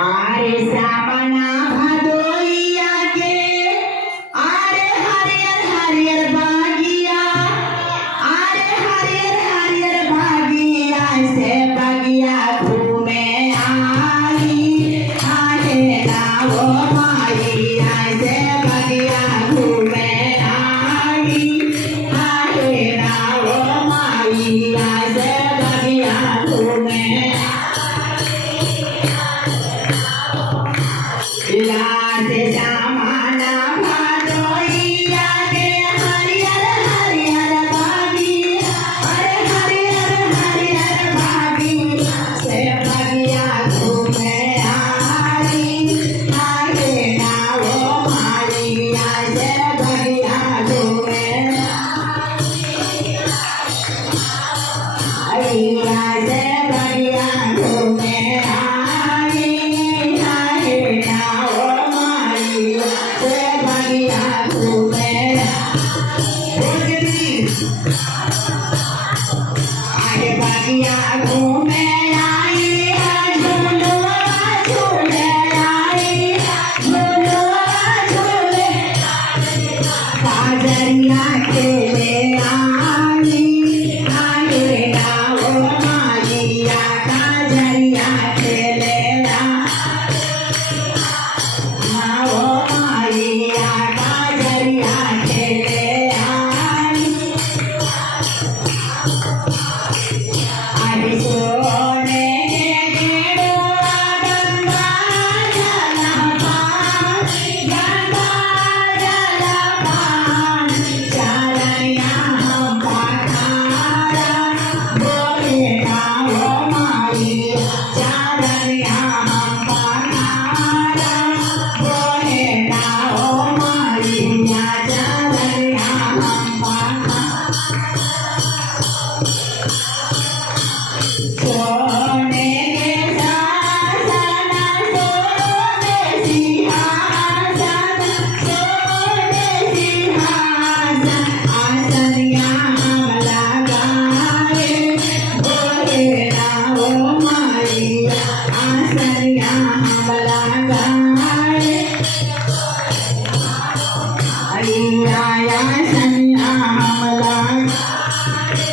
आरे सामना भदोइया के आरे हरियर हरियर बागिया आरे हरियर हरियर बागिया से बागिया घूमे आई आरे नाओ माइया से बागिया घूमे आई आरे नाओ माइया से बागिया घूमे लाते सामाना भदोइया के हरियर हरियर बागिया अरे हरियर हरियर बागिया से बागिया घूमे आई आगे नाओ मारिया से बागिया घूमे आइया से बागिया घूमे बागिया घूमे आई झूलवा झूले आई झूलवा झूले काजरिया खेले आई आए नाओ मारिया काजरिया खेले नाओ मारिया काजरिया खेले सोने गेरुआ गंगा जलपान चारैया हम पखारा बोले नाओ माइया चारैया हम पखारा बोले नाओ माइया चारैया हम पखारा सोने के शासन सोने सिंहासन सोने सिंहासन आसनिया हम लगाए बोले नाओ माइया आसनिया हम लगाए आइया आसनिया हम लगाए